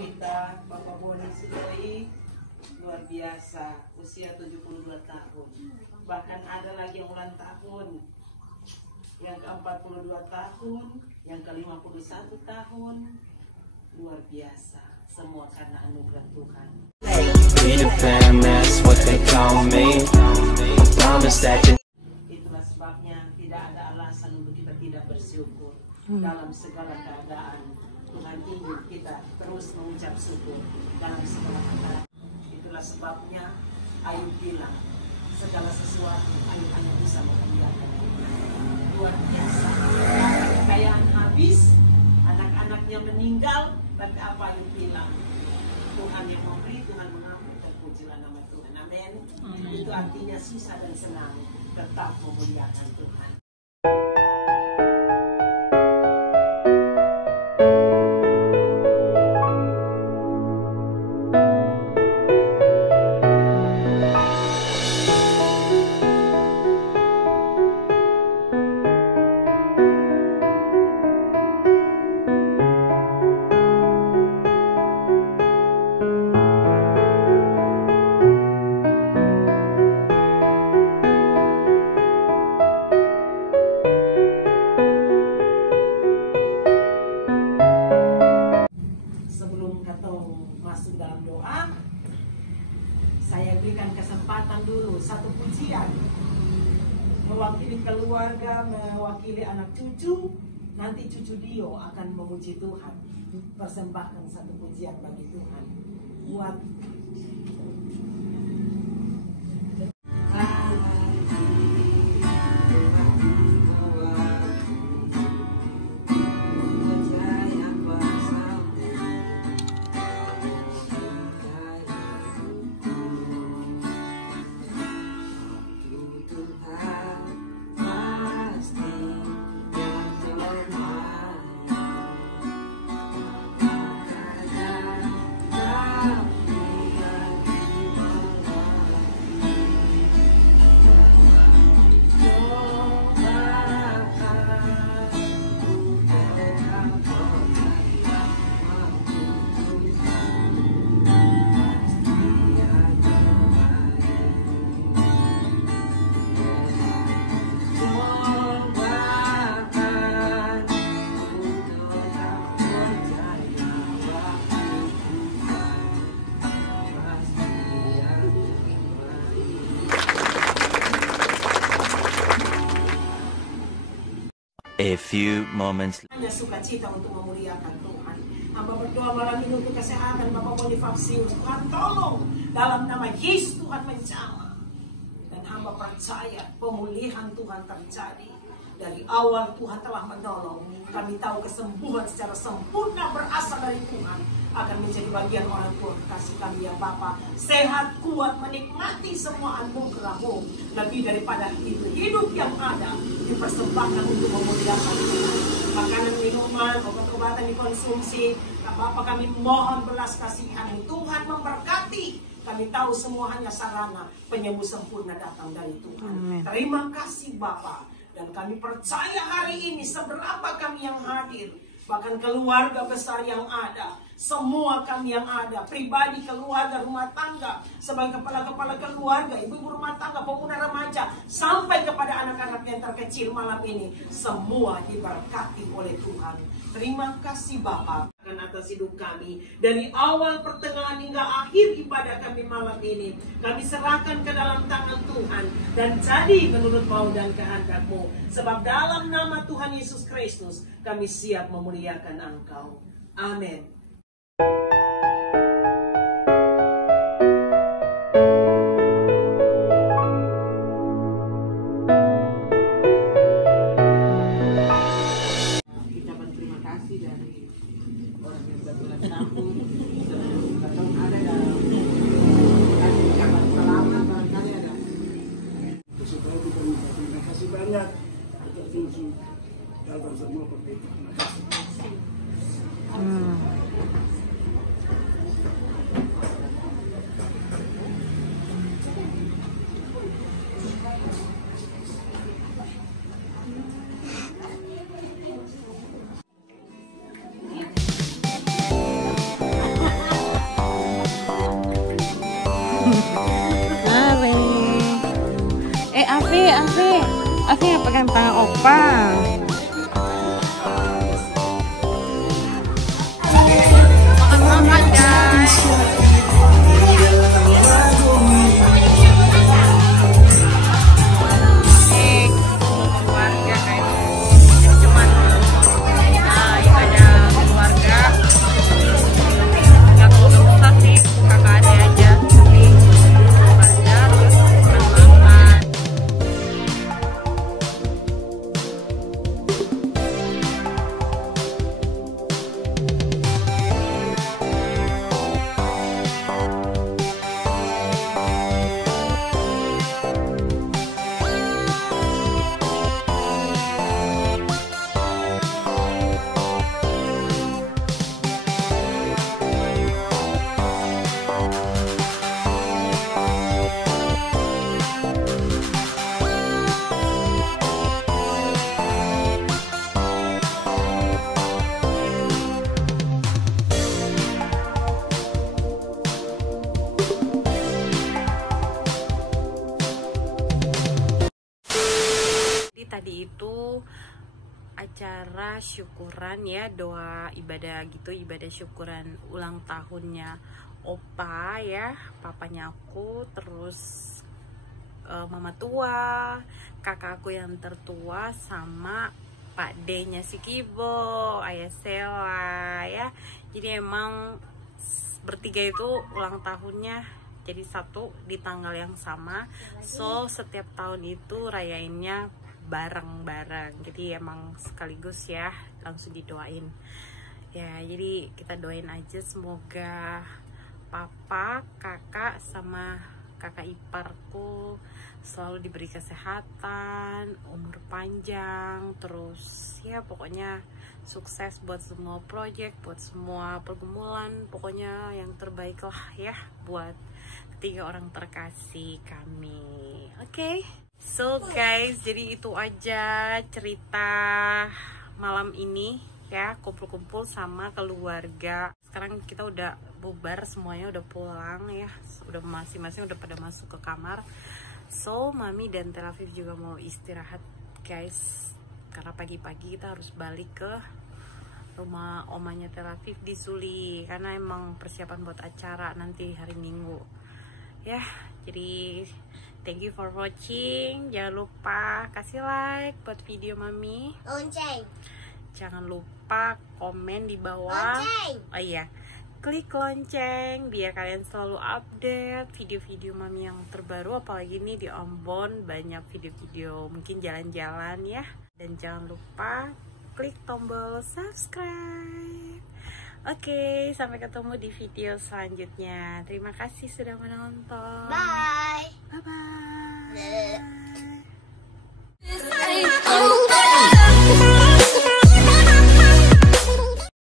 kita, Bapak Boni Sidoi, luar biasa, usia 72 tahun. Bahkan ada lagi yang ulang tahun, yang ke-42 tahun, yang ke-51 tahun. Luar biasa, semua karena anugerah Tuhan. Itulah sebabnya tidak ada alasan untuk kita tidak bersyukur dalam segala keadaan. Tuhan ingin kita terus mengucap syukur dalam segala keadaan. Itulah sebabnya Ayub bilang, segala sesuatu Ayub hanya bisa mengerjakan. Luar biasa, kekayaan habis, anak-anaknya meninggal, tapi apa Ayub bilang? Tuhan yang memberi, Tuhan mengambil, terpujilah nama Tuhan. Amin. Itu artinya susah dan senang, tetap memuliakan Tuhan. Masuk dalam doa, saya berikan kesempatan dulu satu pujian mewakili keluarga, mewakili anak cucu. Nanti cucu Dio akan memuji Tuhan, persembahkan satu pujian bagi Tuhan buat A few moments. hanya sukacita untuk memuliakan Tuhan. Hamba berdoa malam ini untuk kesehatan Bapak Bonifacius. Tuhan tolong dalam nama Yesus, Tuhan menjamah. Dan hamba percaya pemulihan Tuhan terjadi. Dari awal Tuhan telah menolong. Kami tahu kesembuhan secara sempurna berasal dari Tuhan. Akan menjadi bagian orang tua kasih kami ya Bapa. Sehat, kuat, menikmati semua anugerah-Mu. Lebih daripada itu, hidup yang ada dipersembahkan untuk memuliakan Tuhan. Makanan, minuman, obat-obatan dikonsumsi. Bapak kami mohon belas kasihan Tuhan memberkati. Kami tahu semua hanya sarana penyembuh sempurna datang dari Tuhan. Amen. Terima kasih Bapak. Dan kami percaya hari ini seberapa kami yang hadir. Bahkan keluarga besar yang ada. Semua kami yang ada. Pribadi, keluarga, rumah tangga. Sebagai kepala-kepala keluarga, ibu-ibu rumah tangga, pemuda remaja. Sampai kepada anak-anak yang terkecil malam ini. Semua diberkati oleh Tuhan. Terima kasih Bapak atas hidup kami. Dari awal, pertengahan hingga akhir ibadah kami malam ini. Kami serahkan ke dalam tangan Tuhan. Dan jadi menurut mau dan kehendak-Mu. Sebab dalam nama Tuhan Yesus Kristus kami siap memuliakan Engkau. Amin. Oke, pegang tangan opa. Makan-makan guys. Tadi itu acara syukuran ya, doa ibadah gitu, ibadah syukuran ulang tahunnya opa ya, papanya aku, terus mama tua, kakak aku yang tertua, sama pak D-nya si Kibo, ayah Sela ya. Jadi emang bertiga itu ulang tahunnya jadi satu di tanggal yang sama, so setiap tahun itu rayainnya bareng-bareng, jadi emang sekaligus ya, langsung didoain ya. Jadi kita doain aja semoga papa, kakak, sama kakak iparku selalu diberi kesehatan, umur panjang, terus ya pokoknya sukses buat semua project, buat semua pergumulan, pokoknya yang terbaik lah ya buat ketiga orang terkasih kami. Oke. So guys, jadi itu aja cerita malam ini ya, kumpul-kumpul sama keluarga. Sekarang kita udah bubar, semuanya udah pulang ya, udah masing-masing udah pada masuk ke kamar. So mami dan Tel Aviv juga mau istirahat guys, karena pagi-pagi kita harus balik ke rumah omanya Tel Aviv di Suli, karena emang persiapan buat acara nanti hari Minggu ya. Jadi thank you for watching. Jangan lupa kasih like buat video mami. Lonceng. Jangan lupa komen di bawah. Lonceng. Oh iya, klik lonceng biar kalian selalu update video-video mami yang terbaru. Apalagi nih di Ambon banyak video-video mungkin jalan-jalan ya. Dan jangan lupa klik tombol subscribe. Oke, sampai ketemu di video selanjutnya. Terima kasih sudah menonton. Bye. Bye-bye.